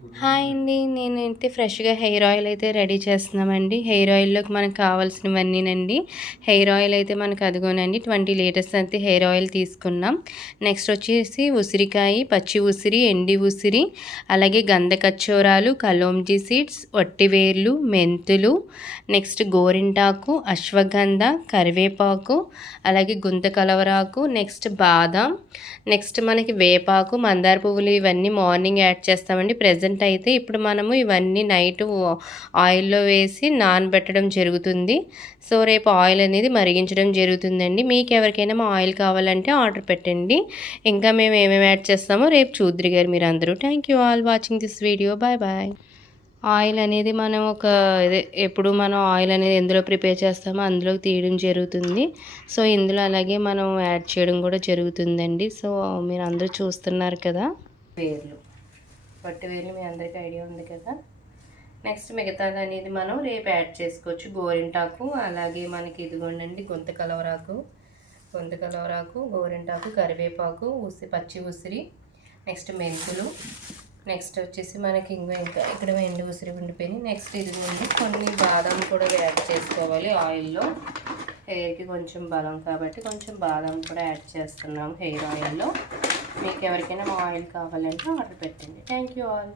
Hi అండి. నేనైతే ఫ్రెష్‌గా హెయిర్ ఆయిల్ అయితే రెడీ చేస్తున్నామండి. హెయిర్ ఆయిల్‌లోకి మనకు కావాల్సినవన్నీనండి. హెయిర్ ఆయిల్ అయితే మనకు అదిగోనండి 20 లీటర్స్ అయితే హెయిర్ ఆయిల్ తీసుకున్నాం. నెక్స్ట్ వచ్చేసి ఉసిరికాయ, పచ్చి ఉసిరి, ఎండి ఉసిరి, అలాగే గంధకచ్చోరాలు, కలోంజీ సీడ్స్, వట్టివేర్లు, మెంతులు, నెక్స్ట్ గోరింటాకు, అశ్వగంధ, కరివేపాకు, అలాగే గుంత కలవరాకు, నెక్స్ట్ బాదం, నెక్స్ట్ మనకి వేపాకు, మందార పువ్వులు ఇవన్నీ మార్నింగ్ యాడ్ చేస్తామండి. ప్రెజెంట్ అయితే ఇప్పుడు మనము ఇవన్నీ నైట్ ఆయిల్లో వేసి నానబెట్టడం జరుగుతుంది. సో రేపు ఆయిల్ అనేది మరిగించడం జరుగుతుందండి. మీకు ఎవరికైనా మా ఆయిల్ కావాలంటే ఆర్డర్ పెట్టండి. ఇంకా మేము ఏమేమి యాడ్ చేస్తామో రేపు చూద్దురు గారు మీరు అందరూ. Thank you all watching this video. Bye bye. Oil అనేది మనం ఎప్పుడు మనం ఆయిల్ అనేది ఎందులో ప్రిపేర్ చేస్తామో అందులోకి తీయడం జరుగుతుంది. సో ఇందులో అలాగే మనం యాడ్ చేయడం కూడా జరుగుతుందండి. సో మీరు అందరూ చూస్తున్నారు కదా. వేర్లు వట్టి వేర్లు మీ అందరికీ ఐడియా ఉంది కదా. నెక్స్ట్ మిగతాది అనేది మనం రేపు యాడ్ చేసుకోవచ్చు. గోరింటాకు, అలాగే మనకి ఇదిగోండి గొంతు కలవరాకు, గోరింటాకు, కరివేపాకు, పచ్చి ఉసిరి, నెక్స్ట్ మెంతులు, నెక్స్ట్ వచ్చేసి మనకి ఇంకా ఇక్కడ ఎండు ఉసిరి ఉండిపోయినాయి. నెక్స్ట్ ఇదిగోండి కొన్ని బాదం కూడా యాడ్ చేసుకోవాలి ఆయిల్లో. హెయిర్కి కొంచెం బలం కాబట్టి కొంచెం బాదం కూడా యాడ్ చేస్తున్నాము హెయిర్ ఆయిల్లో. మీకు ఎవరికైనా మా ఆయిల్ కావాలంటే ఆర్డర్ పెట్టండి. Thank you all.